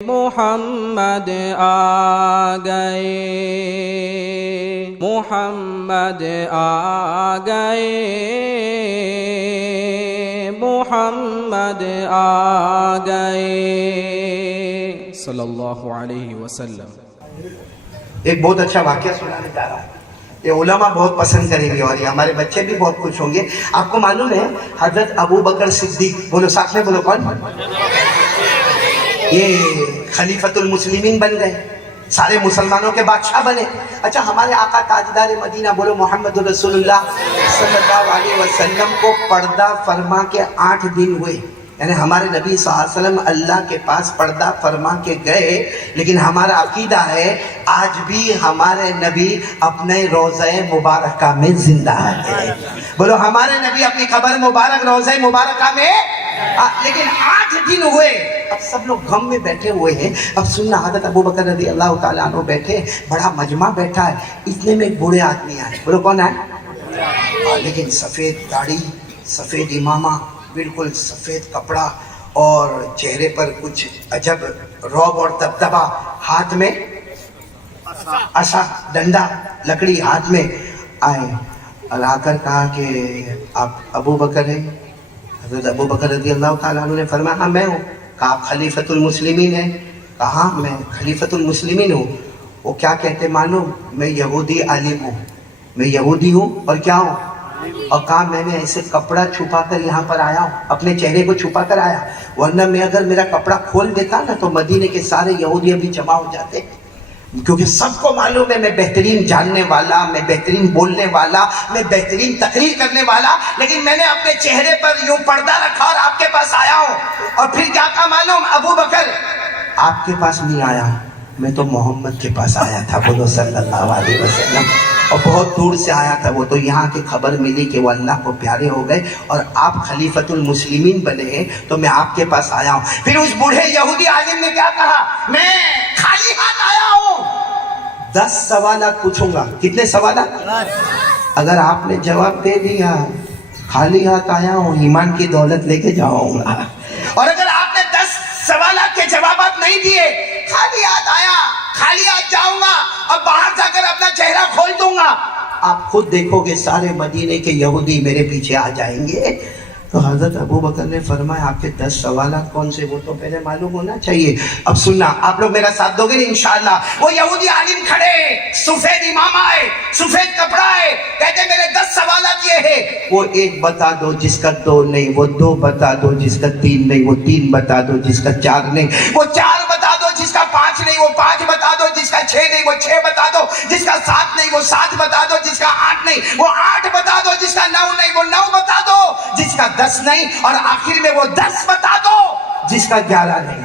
محمد آ گئے، محمد آ گئے، محمد آ گئے صلی اللہ علیہ وسلم۔ ایک بہت اچھا واقعہ سنانے جا رہا ہوں، یہ علماء بہت پسند کریں گے اور یہ ہمارے بچے بھی بہت خوش ہوں گے۔ آپ کو معلوم ہے حضرت ابو بکر صدیق، بولو ساتھ میں بولو، کون؟ یہ خلیفۃ المسلمین بن گئے، سارے مسلمانوں کے بادشاہ بنے۔ اچھا، ہمارے آقا تاجدار مدینہ، بولو محمد رسول اللہ صلی اللہ علیہ وسلم کو پردہ فرما کے 8 دن ہوئے، یعنی ہمارے نبی صلی اللہ علیہ وسلم اللہ کے پاس پردہ فرما کے گئے، لیکن ہمارا عقیدہ ہے آج بھی ہمارے نبی اپنے روضہ مبارکہ میں زندہ ہے۔ بولو ہمارے نبی اپنی قبر مبارک روضہ مبارکہ میں، لیکن 8 دن ہوئے۔ اب سب لوگ غم میں بیٹھے ہوئے ہیں۔ اب سننا، حضرت ابو بکر رضی اللہ تعالیٰ عنہ بیٹھے، بڑا مجمع بیٹھا ہے، اتنے میں ایک بوڑھے آدمی آئے۔ بولو کون آئے؟ لیکن سفید داڑھی، سفید امامہ، بالکل سفید کپڑا، اور چہرے پر کچھ عجب رعب اور دبدبا، ہاتھ میں عصا، ڈنڈا، لکڑی ہاتھ میں آئے اور آ کر کہا کہ آپ ابو بکر ہیں؟ حضرت ابو بکر رضی اللہ تعالیٰ عنہ نے فرمایا ہاں میں ہوں۔ کہا آپ خلیفۃ المسلمین ہیں؟ کہا ہاں میں خلیفۃ المسلمین ہوں۔ وہ کیا کہتے معلوم؟ میں یہودی عالم ہوں، میں یہودی ہوں اور کیا ہوں، اور کہا میں نے ایسے کپڑا چھپا کر یہاں پر آیا ہوں، اپنے چہرے کو چھپا کر آیا، ورنہ میں اگر میرا کپڑا کھول دیتا نا تو مدینے کے سارے یہودی ابھی جمع ہو جاتے، کیونکہ سب کو معلوم ہے میں بہترین جاننے والا، میں بہترین بولنے والا، میں بہترین تقریر کرنے والا، لیکن میں نے اپنے چہرے پر یوں پردہ رکھا اور آپ کے پاس آیا ہوں۔ اور پھر کیا کہا معلوم؟ ابو بکر آپ کے پاس نہیں آیا، میں تو محمد کے پاس آیا تھا، بولو صلی اللہ علیہ وسلم، اور بہت دور سے آیا تھا وہ، تو یہاں کی خبر ملی کہ وہ اللہ کو پیارے ہو گئے اور آپ خلیفۃ المسلمین بنے ہیں، تو میں آپ کے پاس آیا ہوں۔ پھر اس بوڑھے یہودی عالم نے کیا کہا؟ میں خالی ہاتھ آیا ہوں، 10 سوالات پوچھوں گا۔ کتنے سوالات؟ اگر آپ نے جواب دے دیا خالی ہاتھ آیا ہوں، ایمان کی دولت لے کے جاؤں گا، اور اگر آپ نے 10 سوالات کے جوابات نہیں دیے، خالی ہاتھ آیا، خالی ہاتھ جاؤں گا اور باہر جا کر اپنا چہرہ کھول دوں گا، آپ خود دیکھو گے سارے مدینے کے یہودی میرے پیچھے آ جائیں گے۔ تو حضرت ابو بکر نے فرمایا آپ کے 10 سوالات کون سے، وہ تو پہلے معلوم ہونا چاہیے۔ اب سننا، آپ لوگ میرا ساتھ دو گے انشاءاللہ۔ وہ یہودی عالم کھڑے، سفید امامہ ہے، سفید کپڑا ہے، کہتے میرے 10 سوالات یہ ہے۔ وہ 1 بتا دو جس کا 2 نہیں، وہ 2 بتا دو جس کا 3 نہیں، وہ 3 بتا دو جس کا 4 نہیں، وہ 4 بتا دو جس کا 5 نہیں، وہ 5 بتا دو جس کا 6 نہیں، وہ 6 بتا دو جس کا 7 نہیں، وہ 7 بتا دو جس کا 8 نہیں، وہ 8 بتا دو جس کا 9 نہیں، وہ 9 بتا دو جس کا 10 نہیں، اور آخر میں وہ 10 بتا دو جس کا 11 نہیں۔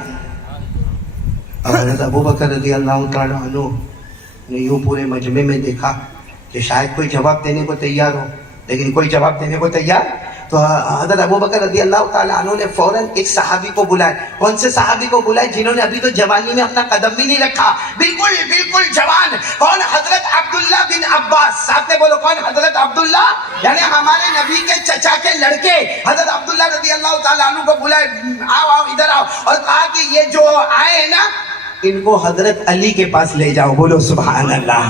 اور حضرت ابو بکر رضی اللہ تعالیٰ عنہ نے یوں پورے مجمع میں دیکھا کہ شاید کوئی جواب دینے کو تیار ہو، لیکن کوئی جواب دینے کو تیار، تو حضرت ابو بکر رضی اللہ تعالیٰ عنہ نے فوراً ایک صحابی کو بلائے۔ کون سے صحابی کو بلائے؟ جنہوں نے ابھی تو جوانی میں اپنا قدم بھی نہیں رکھا، بالکل جوان۔ کون؟ حضرت عبداللہ بن عباس، ساتھ میں بولو کون؟ حضرت عبداللہ، یعنی ہمارے نبی کے چچا کے لڑکے، حضرت عبداللہ رضی اللہ تعالیٰ عنہ کو بلائے، آؤ ادھر آؤ، اور کہا کہ یہ جو آئے ہیں نا ان کو حضرت علی کے پاس لے جاؤ، بولو سبحان اللہ،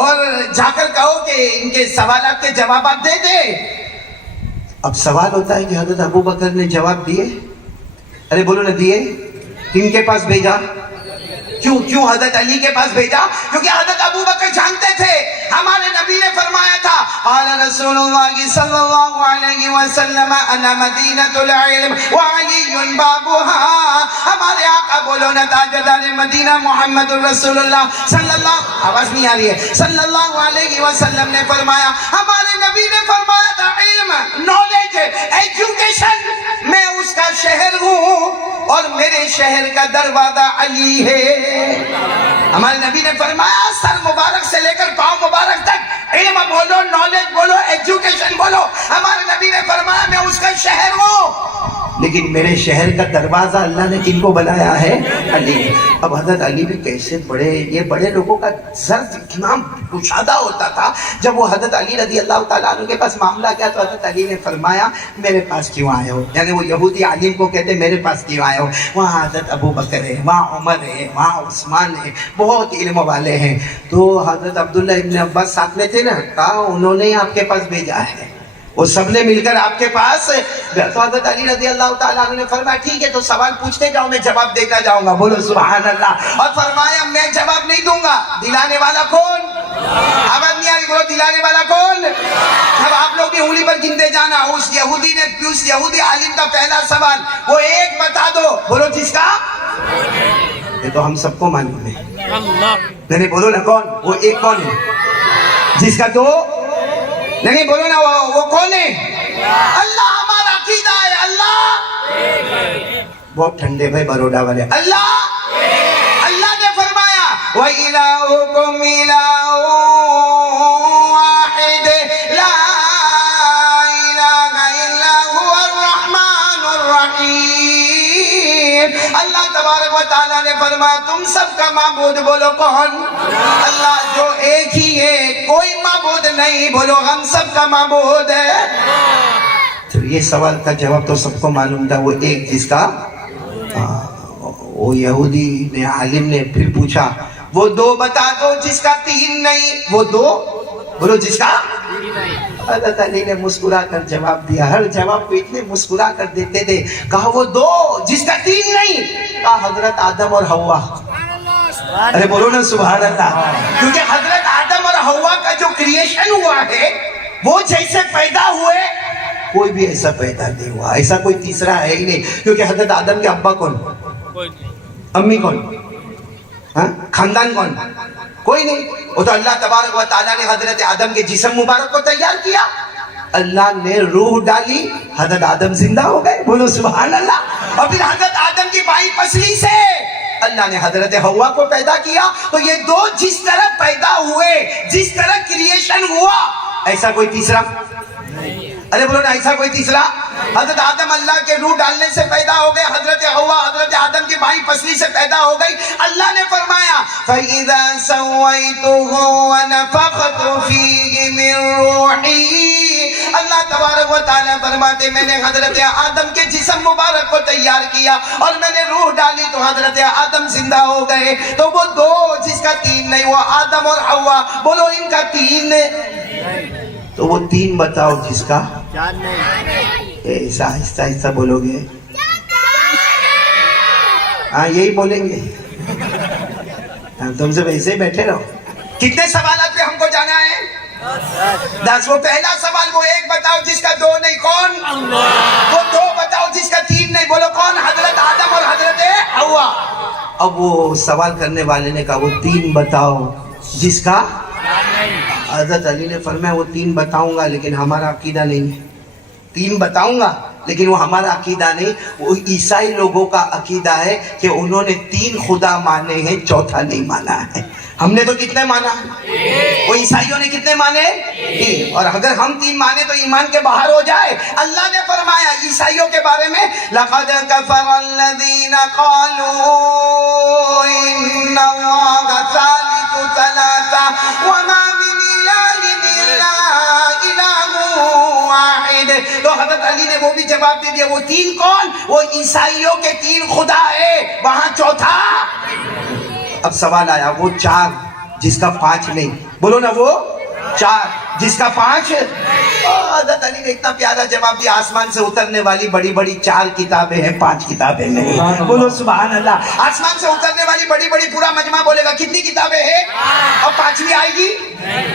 اور جا کر کہو کہ ان کے سوالات کے جوابات دے دے۔ اب سوال ہوتا ہے کہ حضرت ابو بکر نے جواب دیے؟ ارے بولو نہ دیے؟ کن کے پاس بھیجا؟ کیوں حضرت علی کے پاس بھیجا؟ کیونکہ حضرت ابو بکر جانتے تھے ہمارے نبی نے فرمایا تھا، قال رسول اللہ صلی اللہ علیہ وسلم انا مدینۃ العلم وعلی بابها۔ ہمارے آقا بولو نا تاجدار مدینہ محمد رسول اللہ صلی اللہ، آواز نہیں آ رہی ہے، صلی اللہ علیہ وسلم نے فرمایا، ہمارے نبی نے فرمایا تھا علم، نالج، ایجوکیشن، میں اس کا شہر ہوں اور میرے شہر کا دروازہ علی ہے۔ ہمارے نبی نے فرمایا سر مبارک سے لے کر پاؤں مبارک تک علم بولو، نالج بولو، ایجوکیشن بولو۔ ہمارے نبی نے فرمایا میں اس کا شہر ہوں، لیکن میرے شہر کا دروازہ اللہ نے کن کو بنایا ہے؟ علی۔ اب حضرت علی بھی کیسے بڑے، یہ بڑے لوگوں کا ظرف اتنا کشادہ ہوتا تھا۔ جب وہ حضرت علی رضی اللہ تعالیٰ عنہ کے پاس معاملہ کیا تو حضرت علی نے فرمایا میرے پاس کیوں آئے ہو؟ یعنی وہ یہودی عالم کو کہتے میرے پاس کیوں آئے ہو؟ وہاں حضرت ابو بکر ہے، وہاں عمر ہے، وہاں عثمان ہے، بہت علم والے ہیں۔ تو حضرت عبداللہ ابن عباس ساتھ میں تھے نا، کہا انہوں نے آپ کے پاس بھیجا ہے، وہ سب نے مل کر آپ کے پاس۔ تو حضرت علی رضی اللہ تعالیٰ عنہ نے فرمایا ٹھیک ہے تو سوال پوچھتے جاؤ، میں جواب دیتا جاؤں گا، بولو سبحان اللہ۔ اور فرمایا میں جواب نہیں دوں گا، دلانے والا کون؟ آواز نہیں آ رہی، بولو دلانے والا کون؟ اب آپ لوگ بھی انگلی پر گنتے جانا۔ اس یہودی عالم کا پہلا سوال وہ ایک بتا دو، بولو جس کا، یہ تو ہم سب کو معلوم ہے، نہیں بولو نا کون؟ وہ ایک کون ہے جس کا دو؟ نہیں بولو نا وہ کون ہے؟ اللہ ہمارا عقیدہ ہے، اللہ بہت ٹھنڈے بھائی بروڈا والے، اللہ نے فرمایا وَإِلَٰهُكُمْ إِلَٰهٌ وَاحِدٌ لَا إِلَٰهَ إِلَّا هُوَ الرَّحْمَٰنُ الرَّحِيمُ۔ اللہ تبارک و تعالیٰ نے فرمایا تم سب کا معبود بولو کون؟ اللہ جو ایک ہی ہے، کوئی معبود نہیں، بولو ہم سب کا معبود ہے۔ تو یہ سوال کا جواب تو سب کو معلوم تھا، وہ ایک جس کا، وہ یہودی نے عالم نے پھر پوچھا وہ دو بتا دو جس کا تین نہیں، وہ دو بولو جس کا۔ حضرت علی نے مسکرا کر جواب دیا، ہر جواب کو اتنے مسکرا کر دیتے تھے۔ کہا وہ دو جس کا تین نہیں، کہا حضرت آدم اور حوا۔ ارے بولو نا سبحان اللہ، کیونکہ حضرت آدم اور حوا کا جو کریشن ہوا ہے وہ جیسے پیدا ہوئے کوئی بھی ایسا پیدا نہیں ہوا، ایسا کوئی تیسرا ہے ہی نہیں۔ کیونکہ حضرت آدم کے ابا کون، امی کون، خاندان کون؟ کوئی نہیں۔ وہ تو اللہ تبارک و تعالیٰ نے حضرت آدم کے جسم مبارک کو تیار کیا، اللہ نے روح ڈالی، حضرت آدم زندہ ہو گئے، بولو سبحان اللہ۔ اور پھر حضرت آدم کی بائیں پسلی سے اللہ نے حضرت حوا کو پیدا کیا۔ تو یہ دو جس طرح پیدا ہوئے، جس طرح کریشن ہوا، ایسا کوئی تیسرا؟ ارے بولو نا ایسا کوئی تیسرا؟ حضرت آدم اللہ کے روح ڈالنے سے پیدا ہو گئے، حضرت حوا حضرت آدم کی بائیں پسلی سے پیدا ہو گئی۔ اللہ نے فرمایا فَإِذَا سَوَّيْتُهُ وَنَفَخْتُ فِيهِ مِن رُوحِي، اللہ تبارک و تعالیٰ فرماتے میں نے حضرت آدم کے جسم مبارک کو تیار کیا اور میں نے روح ڈالی تو حضرت آدم زندہ ہو گئے۔ تو وہ دو جس کا تین نہیں، وہ آدم اور حوا، بولو ان کا تین تو وہ تین بتاؤ جس کا ایسا آہستہ آہستہ بولو گے، ہاں یہی بولیں گے، تم سے ویسے ہی بیٹھے رہو۔ کتنے سوالات پہ ہم کو جانا ہے؟ 10۔ وہ پہلا سوال وہ ایک بتاؤ جس کا دو نہیں، کون؟ وہ دو بتاؤ جس کا تین نہیں، بولو کون؟ حضرت آدم اور حضرت حوا۔ اب وہ سوال کرنے والے نے کہا وہ تین بتاؤ جس کا، حضرت علی نے فرمایا وہ تین بتاؤں گا لیکن ہمارا عقیدہ نہیں ہے، تین بتاؤں گا لیکن وہ ہمارا عقیدہ نہیں۔ وہ عیسائی لوگوں کا عقیدہ ہے کہ انہوں نے تین خدا مانے ہیں، چوتھا نہیں مانا ہے۔ ہم نے تو کتنے مانا؟ وہ عیسائیوں نے کتنے مانے؟ تین۔ اور اگر ہم تین مانے تو ایمان کے باہر ہو جائے۔ اللہ نے فرمایا عیسائیوں کے بارے میں لَقَدْ كَفَرَ الَّذِينَ قَالُوا إِنَّ اللَّهَ ثَالِثُ ثَلَاثَةٍ وَمَا مِنْ إِلَٰهٍ إِلَّا إِلَٰهٌ وَاحِدٌ۔ تو حضرت علی نے وہ بھی جواب دے دیا، وہ تین کون؟ وہ عیسائیوں کے تین خدا ہے، وہاں چوتھا۔ اب سوال آیا وہ چار جس کا پانچ نہیں، بولو نا وہ چار جس کا پانچ۔ حضرت علی نے اتنا پیارا جواب دیا، آسمان سے اترنے والی بڑی بڑی چار کتابیں ہیں، پانچ کتابیں نہیں، بولو سبحان اللہ۔ آسمان سے اترنے والی بڑی بڑی پورا مجمع بولے گا کتنی کتابیں ہیں؟ اور پانچویں آئے گی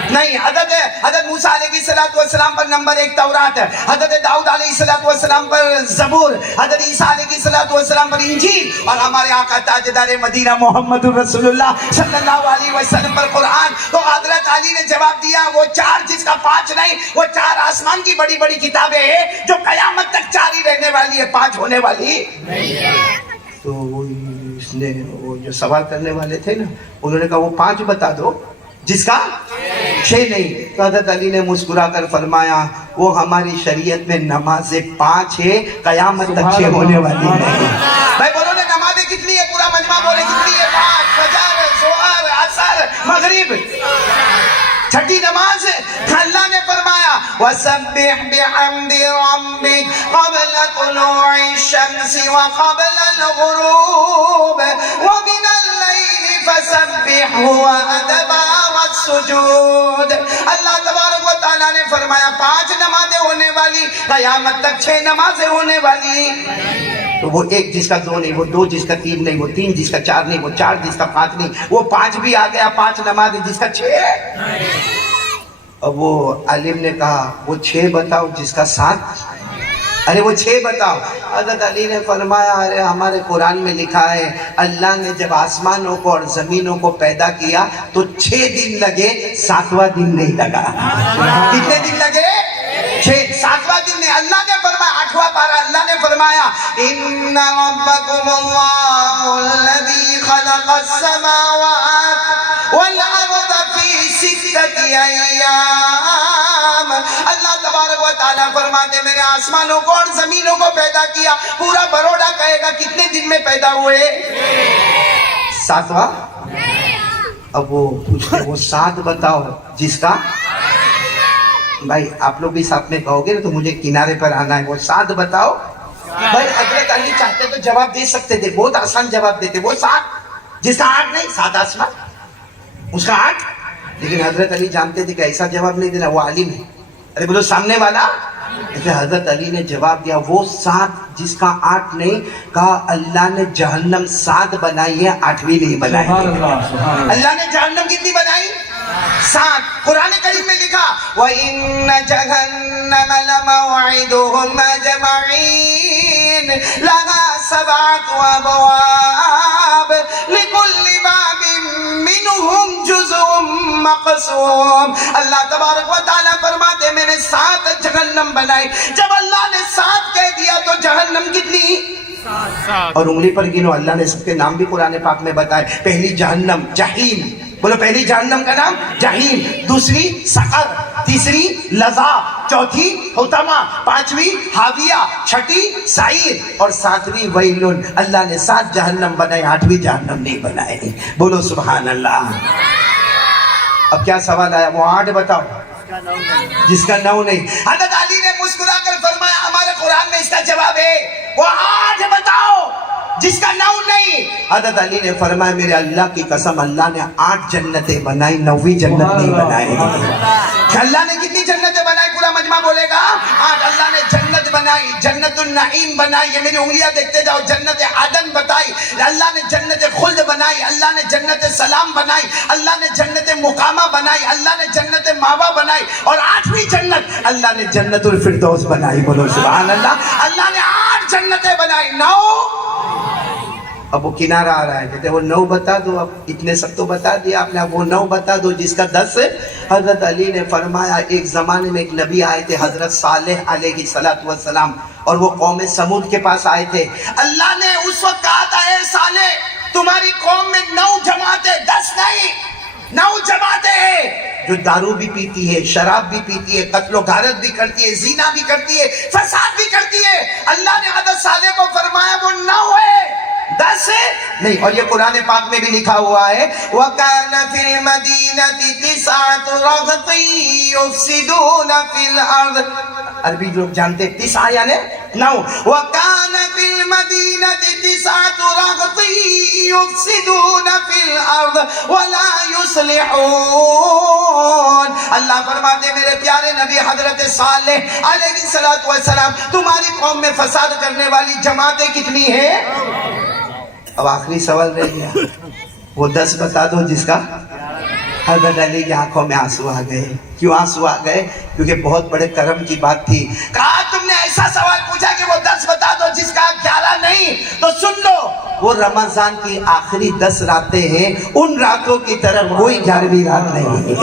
نہیں۔ حضرت موسیٰ علیہ السلام پر نمبر 1 تورات، حضرت داؤد علیہ السلام پر زبور، حضرت عیسیٰ علیہ السلام پر انجیل، اور ہمارے آقا تاجدار مدینہ محمد رسول اللہ صلی اللہ علیہ وسلم پر قرآن۔ تو حضرت علی نے جواب دیا وہ چار جس کا پانچ نہیں، وہ چار آسمان کی بڑی بڑی کتابیں ہیں جو قیامت تک چار ہی رہنے والی ہے، پانچ ہونے والی نہیں ہے۔ تو اس نے وہ جو سوال کرنے والے تھے نا، انہوں نے کہا وہ پانچ بتا دو جس کا 6 نہیں. تو حضرت علی نے مسکرا کر فرمایا وہ ہماری شریعت میں نمازیں 5 ہے, قیامت تک 6 ہونے والی نہیں. بھائی بولو نا نمازیں کتنی ہے؟ پورا مجمع بولے کتنی ہے؟ 5. فجر, ظہر, عصر, مغرب. چھٹی نماز ہے. اللہ نے فرمایا وَسَبِّحْ بِحَمْدِ رَبِّكَ قَبْلَ طُلُوعِ الشَّمْسِ وَقَبْلَ الْغُرُوبِ وَمِنَ اللَّيْلِ فَسَبِّحْهُ وَأَدْبَارَ السُّجُودِ. اللہ تبارک و تعالیٰ نے فرمایا 5 نمازیں ہونے والی, قیامت تک 6 نمازیں ہونے والی. تو وہ 1 جس کا 2 نہیں, وہ 2 جس کا 3 نہیں, وہ 3 جس کا 4 نہیں, وہ 4 جس کا 5 نہیں, وہ 5 بھی آ گیا. 5 نمازیں جس کا 6 ہے. اب وہ عالم نے کہا وہ 6 بتاؤ جس کا 7. ارے وہ 6 بتاؤ. حضرت علی نے فرمایا ارے ہمارے قرآن میں لکھا ہے اللہ نے جب آسمانوں کو اور زمینوں کو پیدا کیا تو 6 دن لگے, 7واں دن نہیں لگا. کتنے دن لگے؟ 6. 7واں دن نہیں. اللہ نے فرمایا 8واں پارہ اللہ نے فرمایا ان ربکم اللہ الذی خلق السماوات والارض فی 6 ایام. اللہ تبارک و تعالیٰ فرماتے میں نے آسمانوں کو اور زمینوں کو پیدا کیا. پورا بروڑا کہے گا کتنے دن میں پیدا ہوئے؟ 7واں. اب وہ پوچھتے وہ 7 بتاؤ جس کا. بھائی آپ لوگ بھی ساتھ میں کہو گے نا تو مجھے کنارے پر آنا ہے. وہ 7 بتاؤ. بھائی حضرت علی چاہتے تو جواب دے سکتے تھے, بہت آسان جواب دیتے. وہ 7 جس کا 8 نہیں, 7 آسمان اس کا 8. لیکن حضرت علی جانتے تھے کہ ایسا جواب نہیں دینا, وہ عالم ہے. ارے بولو سامنے والا. حضرت علی نے جواب دیا وہ 7 جس کا 8 نہیں, کہا اللہ نے جہنم 7 بنائی ہے, 8ویں نہیں بنائی. اللہ نے جہنم کتنی بنائی؟ 7. قرآن کریم میں لکھا وَإِنَّ جَهَنَّمَ لَمَوْعِدُهُمْ أَجْمَعِينَ لَهَا 7 أَبْوَابٍ لِكُلِّ بَابٍ مِّنْهُمْ جُزْءٌ مَّقْسُومٌ. اللہ تبارک و تعالیٰ فرماتے میں نے 7 جہنم بنائی. جب اللہ نے 7 کہہ دیا تو جہنم کتنی؟ 7. اور انگلی پر گنو. اللہ نے سب کے نام بھی قرآن پاک میں بتائے. پہلی جہنم جہیم. بولو پہلی جہنم کا نام جہیم, دوسری سقر, تیسری لظا, چوتھی حطمہ, 5ویں حاویہ, 6ٹھی سعیر اور 7ویں ویلن. اللہ نے 7 جہنم بنائے, 8ویں جہنم نہیں بنائے. بولو سبحان اللہ. اب کیا سوال آیا؟ وہ 8 بتاؤ جس کا 9 نہیں. حضرت علی نے مسکرا کر فرمایا ہمارے قرآن میں اس کا جواب ہے وہ 8 بتاؤ جس کا 9 نہیں. حضرت علی نے فرمایا میرے اللہ کی قسم اللہ نے 8 جنتیں بنائی, 9ویں جنت نہیں بنائی. اللہ نے کتنی جنتیں بنائی؟ پورا مجمع بولے گا 8. اللہ نے جنت بنائی, جنت النعیم بنائی, یہ میری انگلیاں دیکھتے جاؤ. جنت عدن بتائی, اللہ نے جنت خلد بنائی, اللہ نے جنت سلام بنائی, اللہ نے جنت مقامہ بنائی, اللہ نے جنت ماوا بنائی, اور 8ویں جنت اللہ نے جنت الفردوس بنائی. بولو سبحان اللہ. اللہ نے 8 جنتیں بنائی, 9. اب وہ کنارہ آ رہا ہے, کہتے وہ 9 بتا دو. اب اتنے سب تو بتا دیا آپ نے, اب وہ 9 بتا دو جس کا 10 ہے. حضرت علی نے فرمایا ایک زمانے میں ایک نبی آئے تھے حضرت صالح علیہ السلام, اور وہ قوم سمود کے پاس آئے تھے. اللہ نے اس وقت کہا تھا اے صالح تمہاری قوم میں 9 جماعتیں, 10 نہیں 9 جماعتیں ہیں جو دارو بھی پیتی ہے, شراب بھی پیتی ہے, قتل و غارت بھی کرتی ہے, زنا بھی کرتی ہے, فساد بھی کرتی ہے. اللہ نے حضرت صالح کو فرمایا وہ 9 ہے, 10 ہے نہیں. اور یہ قرآن پاک میں بھی لکھا ہوا ہے وَكَانَ فِي الْمَدِينَةِ 9 رَهْطٍ يُفْسِدُونَ فِي الْأَرْضِ. عربی لوگ جانتے 9 یعنی 9. وَكَانَ فِي الْمَدِينَةِ 9 رَهْطٍ يُفْسِدُونَ فِي الْأَرْضِ وَلَا يُصْلِحُونَ. اللہ فرماتے میرے پیارے نبی حضرت صالح علیہ السلام تمہاری قوم میں فساد کرنے والی جماعتیں کتنی ہیں؟ اب آخری سوال رہ گیا وہ 10 بتا دو جس کا. حضرت علی کی آنکھوں میں آنسو آ گئے. کیوں آنسو آ گئے؟ کیونکہ بہت بڑے کرم کی بات تھی. کہا تم نے ایسا سوال پوچھا کہ وہ 10 بتا دو جس کا 11 نہیں, تو سن لو وہ رمضان کی آخری 10 راتیں ہیں, ان راتوں کی طرف کوئی 11ویں رات نہیں ہے.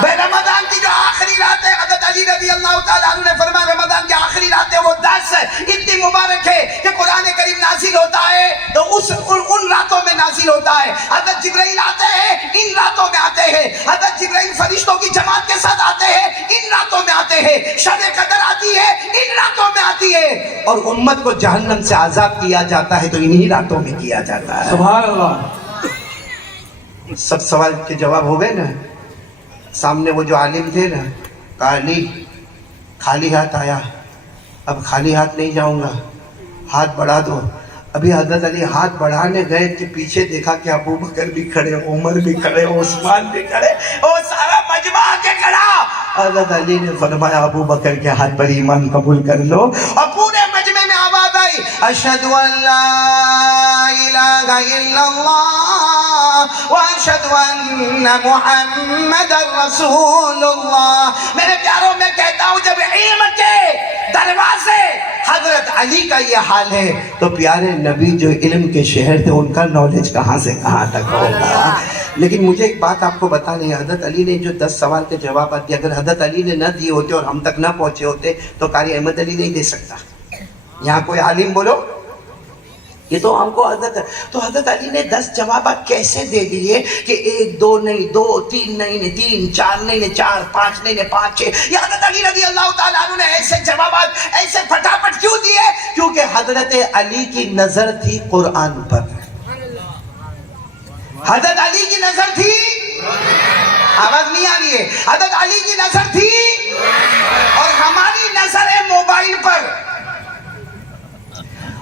بھائی رمضان کی جو آخری رات ہے حضرت علی رضی اللہ تعالیٰ عنہ نے فرمایا رمضان کی آخری راتیں وہ 10 اتنی مبارک ہے کہ قرآن کریم نازل ہوتا ہے تو ان راتوں میں نازل ہوتا ہے. حضرت جبرائیل آتے ہیں ان راتوں میں آتے ہیں. حضرت جبرائیل فرشتوں کی جماعت ہے, شب قدر آتی ہے ان راتوں میں آتی ہے, اور امت کو جہنم سے آزاد کیا جاتا ہے تو انہی راتوں میں کیا جاتا ہے. سبحان اللہ. سب سوال کے جواب ہو گئے نا. سامنے وہ جو عالم تھے نا, کہا علی خالی ہاتھ آیا, اب خالی ہاتھ نہیں جاؤں گا, ہاتھ بڑھا دو. ابھی حضرت علی ہاتھ بڑھانے گئے کہ پیچھے دیکھا کہ ابو بکر بھی کھڑے, عمر بھی کھڑے, عثمان بھی کھڑے, وہ سارا مجمع آ کے کھڑا. حضرت علی نے فرمایا ابو بکر کے ہاتھ پر ایمان قبول کر لو, اور پورے مجمع میں آواز آئی اشہد ان لا الہ الا اللہ واشہد ان محمد رسول اللہ. میرے پیاروں میں کہتا ہوں جب علم کے دروازے حضرت علی کا یہ حال ہے تو پیارے نبی جو علم کے شہر تھے ان کا نالج کہاں سے کہاں تک ہوگا. لیکن مجھے ایک بات آپ کو بتانی ہے, حضرت علی نے جو 10 سوال کے جوابات دیے, اگر حضرت علی نے نہ دیے ہوتے اور ہم تک نہ پہنچے ہوتے تو قاری احمد علی نہیں دے سکتا. یہاں کوئی عالم بولو, یہ تو ہم کو تو حضرت علی نے 10 جوابات کیسے دے دیے کہ 1 2 نہیں 2 3 نہیں 3 4 نہیں 4 5 نہیں 5 6. یہ حضرت علی رضی اللہ تعالیٰ عنہ نے ایسے جوابات ایسے پھٹافٹ کیوں دیے؟ کیونکہ حضرت علی کی نظر تھی قرآن پر. حضرت علی کی نظر تھی, آواز نہیں آ رہی ہے, حضرت علی کی نظر تھی, اور ہماری نظر ہے موبائل پر,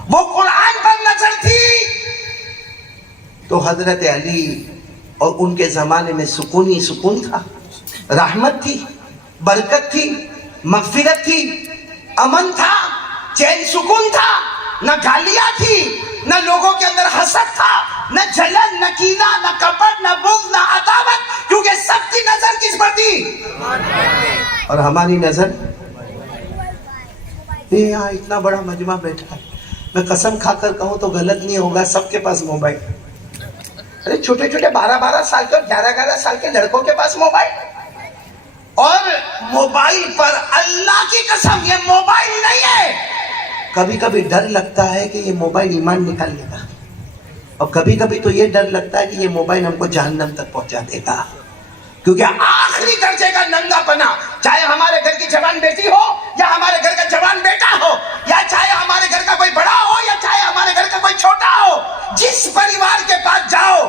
وہ قرآن پر نظر تھی. تو حضرت علی اور ان کے زمانے میں سکون ہی سکون تھا, رحمت تھی, برکت تھی, مغفرت تھی, امن تھا, چین سکون تھا, نہ گالیاں تھی, نہ لوگوں کے اندر حسد تھا, نہ جلن, نہ کینہ, نہ کپٹ, نہ بغض, نہ عداوت, کیونکہ سب کی نظر کس پر تھی؟ اور ہماری نظر یہاں اتنا بڑا مجمع بیٹھا ہے, میں قسم کھا کر کہوں تو غلط نہیں ہوگا, سب کے پاس موبائل. ارے چھوٹے چھوٹے 12 سال کے اور 11 سال کے لڑکوں کے پاس موبائل, اور موبائل پر اللہ کی قسم یہ موبائل نہیں ہے. کبھی کبھی ڈر لگتا ہے کہ یہ موبائل ایمان نکال لے گا, اور کبھی کبھی تو یہ ڈر لگتا ہے کہ یہ موبائل ہم کو جہنم تک پہنچا دے گا. کیونکہ آخری درجے کا ننگا پنا, چاہے ہمارے گھر کی جوان بیٹی ہو یا ہمارے گھر کا جوان بیٹا ہو, یا چاہے ہمارے گھر کا کوئی بڑا ہو یا چاہے ہمارے گھر کا کوئی چھوٹا ہو, جس پریوار کے پاس جاؤ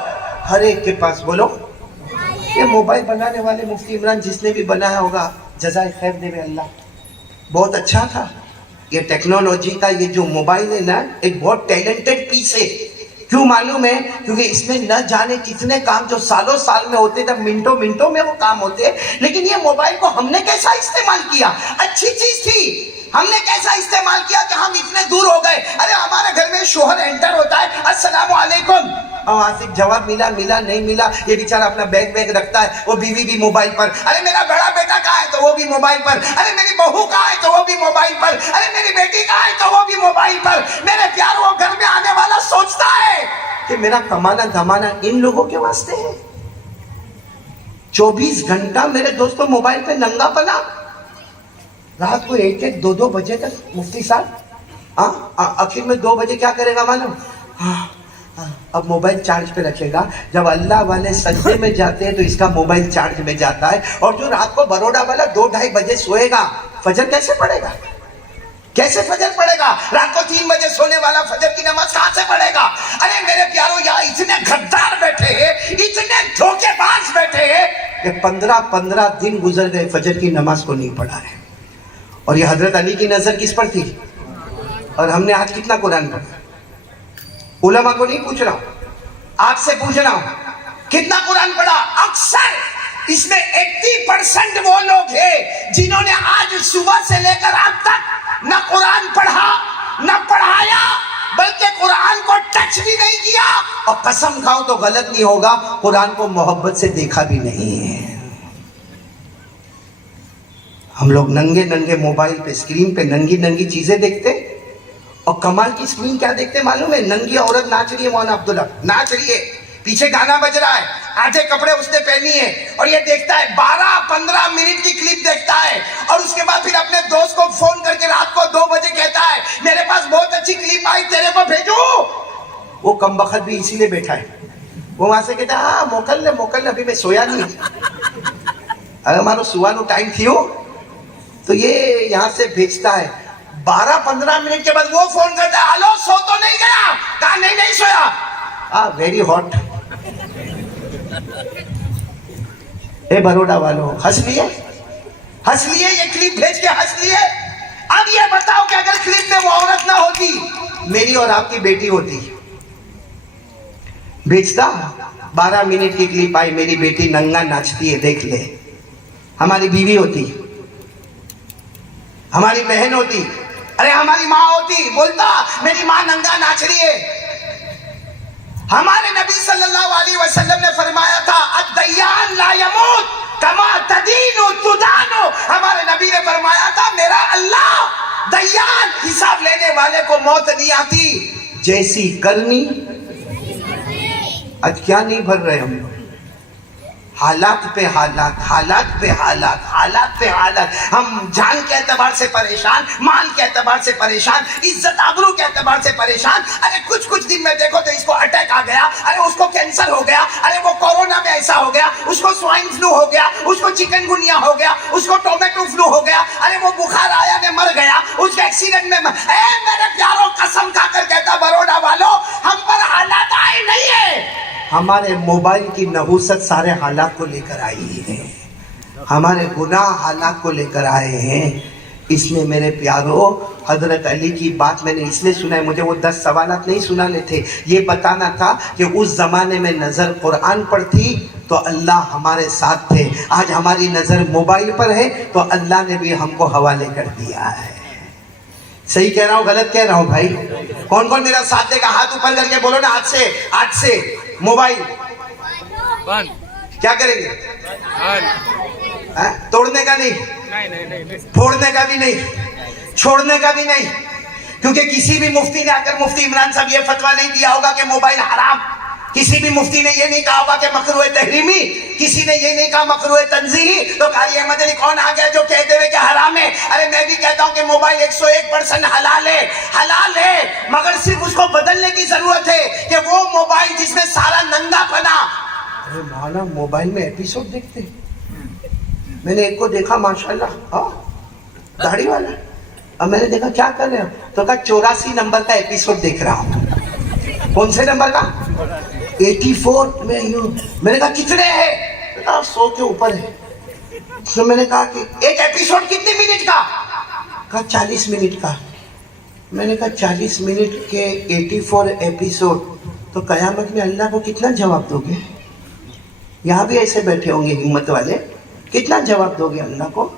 ہر ایک کے پاس بولو. یہ موبائل بنانے والے مفتی عمران جس نے بھی بنایا ہوگا جزائے خیر دے اللہ, بہت اچھا تھا. یہ ٹیکنالوجی کا یہ جو موبائل ہے نا, ایک بہت ٹیلنٹڈ پیس ہے. کیوں معلوم ہے؟ کیونکہ اس میں نہ جانے کتنے کام جو سالوں سال میں ہوتے تھے, منٹوں میں وہ کام ہوتے. لیکن یہ موبائل کو ہم نے کیسا استعمال کیا؟ اچھی چیز تھی, ہم نے کیسا استعمال کیا کہ ہم اتنے دور ہو گئے. ارے ہمارے گھر میں شوہر انٹر ہوتا ہے, السلام علیکم, وہاں سے جواب ملا نہیں ملا, یہ بیچارہ اپنا بیگ رکھتا ہے, وہ بیوی بھی موبائل پر. ارے میرا بڑا بیٹا کہاں ہے تو وہ بھی موبائل پر. ارے میری بہو کہاں ہے تو وہ بھی موبائل پر. ارے میری بیٹی کہاں ہے تو وہ بھی موبائل پر. میرے پیاروں, وہ گھر میں آنے والا سوچتا ہے کہ میرا کمانا دھمانا ان لوگوں کے واسطے ہے. 24 گھنٹہ میرے دوستوں موبائل پہ ننگا پنا, رات کو 1 2 بجے تک. مفتی صاحب آخر میں 2 بجے کیا کرے گا معلوم؟ اب موبائل چارج پہ رکھے گا. جب اللہ والے سجدے میں جاتے ہیں تو اس کا موبائل چارج میں جاتا ہے, اور جو رات کو بروڈا والا 2-2:30 بجے سوئے گا, فجر کیسے پڑے گا؟ کیسے فجر پڑے گا؟ رات کو 3 بجے سونے والا فجر کی نماز کہاں سے پڑھے گا؟ ارے میرے پیاروں, یہاں اتنے غدار بیٹھے ہیں, اتنے دھوکے باز بیٹھے ہیں کہ 15 دن گزر گئے فجر کی نماز کو نہیں پڑھا ہے. اور یہ حضرت علی کی نظر کس پر تھی؟ اور ہم نے آج کتنا قرآن پڑھا؟ علماء کو نہیں پوچھ رہا ہوں, آپ سے پوچھ رہا ہوں, کتنا قرآن پڑھا؟ اکثر اس میں 80% وہ لوگ ہیں جنہوں نے آج صبح سے لے کر اب تک نہ قرآن پڑھا نہ پڑھایا, بلکہ قرآن کو ٹچ بھی نہیں کیا, اور قسم کھاؤ تو غلط نہیں ہوگا, قرآن کو محبت سے دیکھا بھی نہیں ہے. ہم لوگ ننگے موبائل پہ, اسکرین پہ ننگی چیزیں دیکھتے, اور کمال کی اسکرین کیا دیکھتے معلوم ہے؟ ننگی عورت ناچ رہی ہے, مولانا عبداللہ ناچ رہی ہے, پیچھے گانا بج رہا ہے, آدھے کپڑے اس نے پہنی ہے, اور یہ دیکھتا ہے 12-15 منٹ کی کلپ دیکھتا ہے, اور اس کے بعد پھر اپنے دوست کو فون کر کے رات کو 2 بجے کہتا ہے میرے پاس بہت اچھی کلپ آئی, تیرے کو بھیجوں. وہ کمبخت بھی اسی لیے بیٹھا ہے, وہ وہاں سے کہتا ہے ہاں موکل لے, ابھی میں سویا نہیں. ارے ہمارو سوانو ٹائم تھیو تو یہ یہاں سے بھیجتا ہے 12-15 منٹ کے بعد وہ فون کرتا ہے, ہلو سو تو نہیں گیا؟ کہا نہیں سویا. Very hot. اے بروڈا والوں, ہنس لیے یہ کلپ بھیج کے ہنس لیے. اب یہ بتاؤ کہ اگر کلپ میں وہ عورت نہ ہوتی, میری اور آپ کی بیٹی ہوتی, بھیجتا. 12 منٹ کی کلپ آئی, میری بیٹی ننگا ناچتی ہے, دیکھ لے. ہماری بیوی ہوتی, ہماری بہن ہوتی, ارے ہماری ماں ہوتی, بولتا میری ماں ننگا ناچ رہی ہے. ہمارے نبی صلی اللہ علیہ وسلم نے فرمایا تھا الدیان لا یموت کما تدین تدان. ہمارے نبی نے فرمایا تھا میرا اللہ دیان, حساب لینے والے کو موت نہیں آتی, جیسی کرنی. آج کیا نہیں بھر رہے ہم لوگ؟ حالات پہ حالات, حالات پہ حالات, حالات پہ حالات. ہم جان کے اعتبار سے پریشان, مال کے اعتبار سے پریشان, عزت آبرو کے اعتبار سے پریشان. ارے کچھ دن میں دیکھو تو اس کو اٹیک آ گیا, ارے اس کو کینسر ہو گیا, ارے وہ کورونا میں ایسا ہو گیا, اس کو سوائن فلو ہو گیا, اس کو چکن گنیا ہو گیا, اس کو ٹومیٹو فلو ہو گیا, ارے وہ بخار آیا نے مر گیا, اس کے ایکسیڈنٹ میں اے میرے پیاروں قسم کھا کر کہتا بروڈا والوں, ہم پر حالات آئے نہیں ہے, ہمارے موبائل کی نحوست سارے حالات کو لے کر آئی ہے. ہمارے گناہ حالات کو لے کر آئے ہیں. اس میں میرے پیاروں حضرت علی کی بات میں نے اس لیے سنا ہے, مجھے وہ 10 سوالات نہیں سنانے تھے, یہ بتانا تھا کہ اس زمانے میں نظر قرآن پر تھی تو اللہ ہمارے ساتھ تھے. آج ہماری نظر موبائل پر ہے تو اللہ نے بھی ہم کو حوالے کر دیا ہے. صحیح کہہ رہا ہوں غلط کہہ رہا ہوں بھائی؟ کون میرا ساتھ دے گا؟ ہاتھ اوپر کر کے بولو نا, آج سے موبائل کیا کریں گے؟ توڑنے کا نہیں, پھوڑنے کا بھی نہیں, چھوڑنے کا بھی نہیں. کیونکہ کسی بھی مفتی نے آ کر, مفتی عمران صاحب, یہ فتویٰ نہیں دیا ہوگا کہ موبائل حرام. کسی بھی مفتی نے یہ نہیں کہا ہوگا کہ مکروہ تحریمی, کسی نے یہ نہیں کہا مکروہ تنزیہی. تو قاری احمد علی کون آ گیا جو کہتے ہوئے کہ حرام ہے؟ ارے میں بھی کہتا ہوں کہ موبائل 101% حلال ہے, مگر صرف اس کو بدلنے کی ضرورت ہے کہ وہ موبائل جس میں سارا ننگا پنا. ارے مولانا موبائل میں ایپیسوڈ دیکھتے, میں نے ایک کو دیکھا ماشاءاللہ داڑھی والا, اب میں نے دیکھا کیا کر رہے ہو, تو کہا 84 نمبر کا ایپیسوڈ دیکھ رہا ہوں. کون سے نمبر کا؟ 84. میں نے کہا کتنے ہیں؟ کہا 100 کے اوپر ہے. تو میں نے کہا کہ ایک ایپیسوڈ کتنے منٹ کا؟ کہا 40 منٹ کا. میں نے کہا 40 منٹ کے 84 ایپیسوڈ, تو قیامت میں اللہ کو کتنا جواب دو گے؟ یہاں بھی ایسے بیٹھے ہوں گے ہمت والے, کتنا جواب دو گے اللہ کو؟